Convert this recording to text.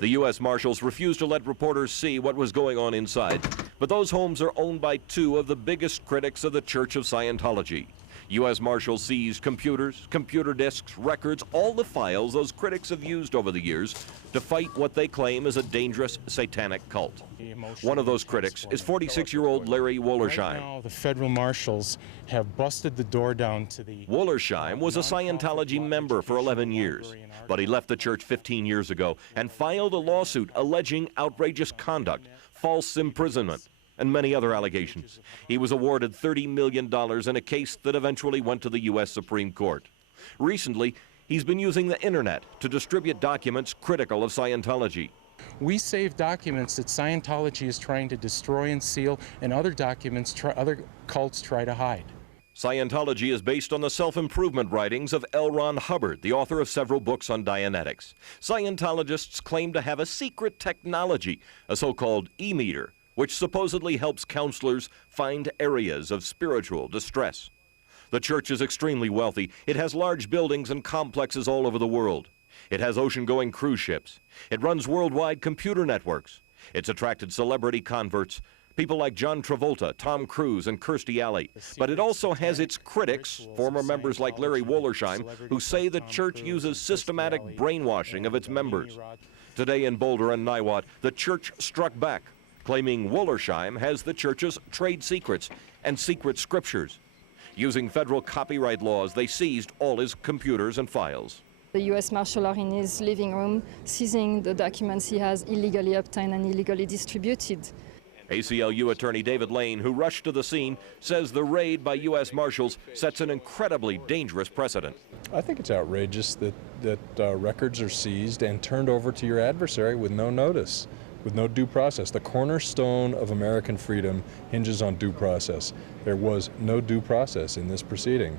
The U.S. Marshals refused to let reporters see what was going on inside, but those homes are owned by two of the biggest critics of the Church of Scientology. U.S. Marshals seized computers, computer disks, records, all the files those critics have used over the years to fight what they claim is a dangerous satanic cult. One of those critics is 46-year-old Larry Wollersheim. Right now, the federal marshals have busted the door down to the... Wollersheim was a Scientology member for 11 years, but he left the church 15 years ago and filed a lawsuit alleging outrageous conduct, false imprisonment, and many other allegations. He was awarded $30 million in a case that eventually went to the U.S. Supreme Court. Recently, he's been using the internet to distribute documents critical of Scientology. We save documents that Scientology is trying to destroy and seal, and other documents other cults try to hide. Scientology is based on the self-improvement writings of L. Ron Hubbard, the author of several books on Dianetics. Scientologists claim to have a secret technology, a so-called e-meter, which supposedly helps counselors find areas of spiritual distress. The church is extremely wealthy. It has large buildings and complexes all over the world. It has ocean-going cruise ships. It runs worldwide computer networks. It's attracted celebrity converts, people like John Travolta, Tom Cruise, and Kirstie Alley. But it also has its critics, former members like Larry Wollersheim, who say the church uses systematic brainwashing of its members. Today in Boulder and Niwot, the church struck back, claiming Wollersheim has the church's trade secrets and secret scriptures. Using federal copyright laws, they seized all his computers and files. The U.S. Marshals are in his living room, seizing the documents he has illegally obtained and illegally distributed. ACLU attorney David Lane, who rushed to the scene, says the raid by U.S. Marshals sets an incredibly dangerous precedent. I think it's outrageous that records are seized and turned over to your adversary with no notice, with no due process. The cornerstone of American freedom hinges on due process. There was no due process in this proceeding.